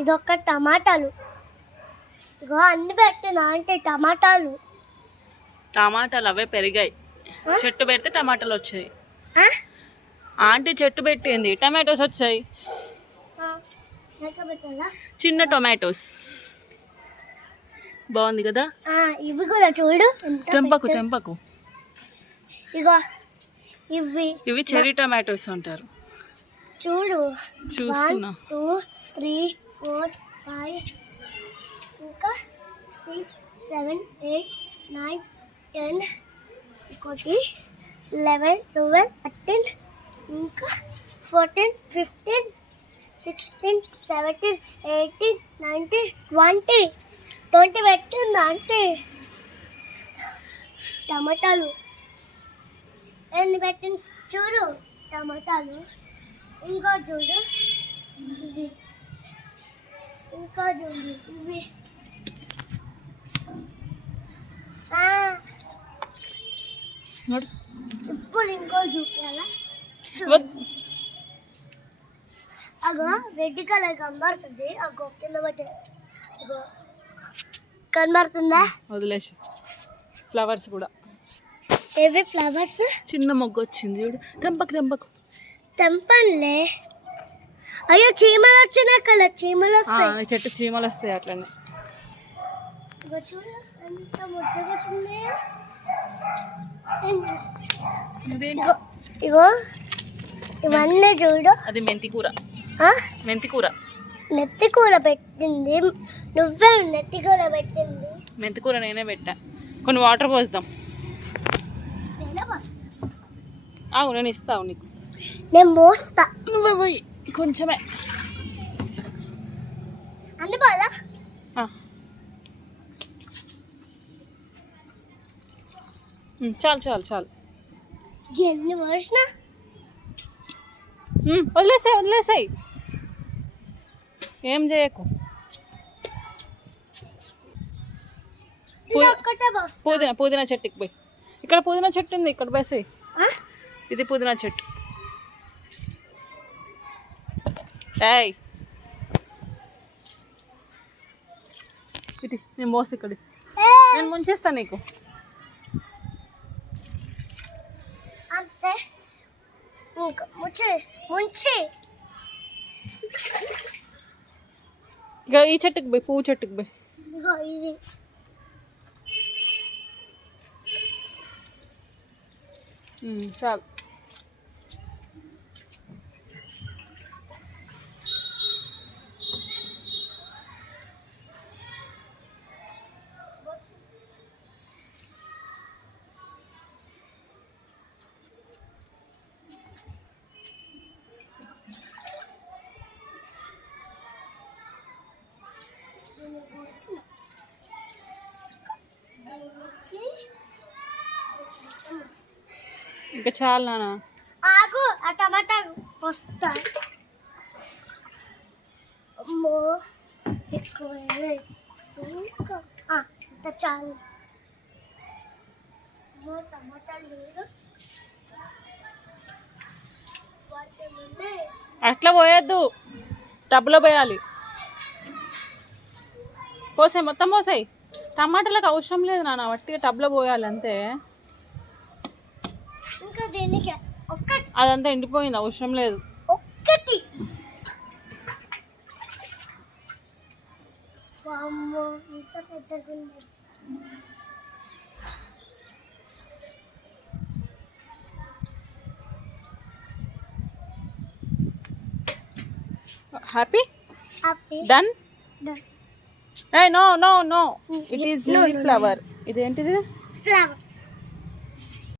ఇదొక టమాటాలు. ఇగో అన్ని పెట్టిన అంటే టమాటాలు అవే పెరిగాయి. చెట్టు పెడితే టమాటాలు వచ్చాయి. ఆంటీ చెట్టు పెట్టింది, టమాటోస్ వచ్చాయి. చిన్న టొమాటోస్ బాగుంది కదా. ఇవి కూడా చూడు, తెంపకు. ఇగో ఇవి చెర్రీ టొమాటోస్ అంటారు. చూడు, చూస్తున్నా. 1 2 3 4 5 ఇంకా 6 7 8 9 10 ఇంకోటి 11 12 13 ఇంకా 14 15 16 17 18 19 20 పెట్టింది అంటే టమాటాలు ఎన్ని పెట్టింది చూడు. టమాటాలు ఇంకా చూడు, ఇది ఇంకా చూడు, ఇవి ఇప్పుడు ఇంకో చూపించాలా. అగో రెడ్ కలర్ కనబడుతుంది. అగో కింద పట్టే అగో కనబడుతుందా? వదిలేసి ఫ్లవర్స్ కూడా. ఏవి ఫ్లవర్స్? చిన్న మొగ్గు వచ్చింది చూడు. తెంపకు తెంపంలే. అయ్యో చీమలు వచ్చినాయి కదా, చీమలు వస్తాయి. చెట్టు చీమలు వస్తాయి అట్లనే. ఇగో చూడు ఎంత ముద్దగా ఉన్నాయో. ఇగో ఇవన్నీ చూడు. అది మెంతి కూర పెట్టింది నువ్వే. నెత్తి కూర పెట్టింది. మెంతి కూర నేనే పెట్టా. కొన్ని వాటర్ పోద్దాం. నేను ఇస్తావు నీకు. నేను మోస్తా, నువ్వే పోయి కొంచెమే. అన్ని బాగా చాలు. ఎన్ని పోసినా వదిలేసాయి. ఏం చేయకు. పుదీనా చెట్టుకి పోయి. ఇక్కడ పుదీనా చెట్టు ఉంది, ఇక్కడ పోసేయి. ఇది పుదీనా చెట్టు. ఇది నేను మోసి ఇక్కడ నేను ముంచేస్తాను నీకు. అంతే ముంచి. ఇక ఈ చెట్టుకి పోయి, పువ్వు చెట్టుకి పోయి. ఇది చాలు. ఇంకా చాలు నాన్న. ఆగు, ఆ టమాటా వస్తా. అమ్మో ఎక్కువ చాలు. టమాటాలు అట్లా పోయొద్దు, టబ్లో పోయాలి. మొత్తం పోసాయి. టమాటాలకు అవసరం లేదు నాన్న, వట్టిగా టబ్లో పోయాలి అంతే. అదంతా ఎండిపోయింది, అవసరం లేదు. ఒక్కటి happy done. No it is lily flower. ఇదేంటిది? ఫ్లవర్స్.